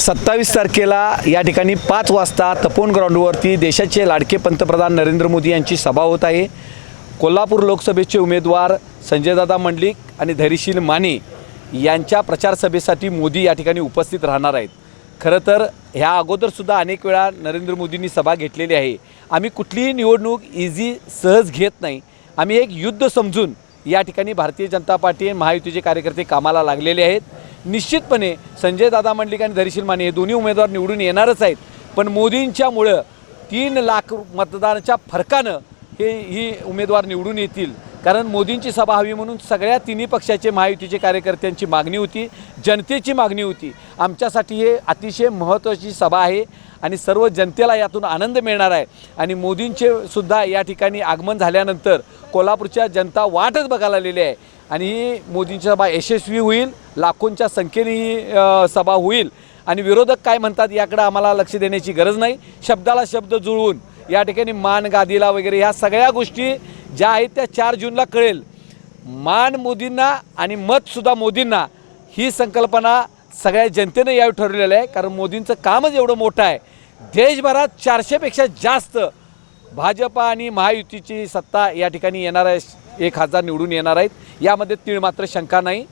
सत्तावीस तारखेला या ठिकाणी पाच वाजता तपोन ग्राउंडवरती देशाचे लाडके पंतप्रधान नरेंद्र मोदी यांची सभा होत आहे. कोल्हापूर लोकसभेचे उमेदवार संजयदादा मंडलिक आणि धैर्यशील माने यांच्या प्रचारसभेसाठी मोदी या ठिकाणी उपस्थित राहणार आहेत. खरं तर ह्या अगोदरसुद्धा अनेक वेळा नरेंद्र मोदींनी सभा घेतलेली आहे. आम्ही कुठलीही निवडणूक इझी सहज घेत नाही. आम्ही एक युद्ध समजून या ठिकाणी भारतीय जनता पार्टी महायुतीचे कार्यकर्ते कामाला लागलेले आहेत. निश्चितपणे संजय दादा मंडलिक आणि धरिशील माने हे दोन्ही उमेदवार निवडून येणारच आहेत. पण मोदींच्यामुळं तीन लाख मतदानाच्या फरकानं हे ही उमेदवार निवडून येतील. कारण मोदींची सभा हवी म्हणून सगळ्या तिन्ही पक्षाचे महायुतीचे कार्यकर्त्यांची मागणी होती जनतेची मागणी होती. आमच्यासाठी हे अतिशय महत्त्वाची सभा आहे आणि सर्व जनतेला यातून आनंद मिळणार आहे. आणि मोदींचे सुद्धा या ठिकाणी आगमन झाल्यानंतर कोल्हापूरच्या जनता वाटच बघायला आलेली आहे. आणि ही मोदींची सभा यशस्वी होईल लाखोंच्या संख्येने ही सभा होईल. आणि विरोधक काय म्हणतात याकडे आम्हाला लक्ष देण्याची गरज नाही. शब्दाला शब्द जुळवून या ठिकाणी मान गादीला वगैरे ह्या सगळ्या गोष्टी ज्या आहेत त्या चार जूनला कळेल. मान मोदींना आणि मतसुद्धा मोदींना ही संकल्पना सगळ्या जनतेनं यावेळी ठरवलेलं आहे. कारण मोदींचं कामच एवढं मोठं आहे. देशभरात चारशेपेक्षा जास्त भाजपा आणि महायुतीची सत्ता या ठिकाणी येणार आहे. एक हजार निवडून येणार आहेत. यामध्ये तीळ मात्र शंका नाही.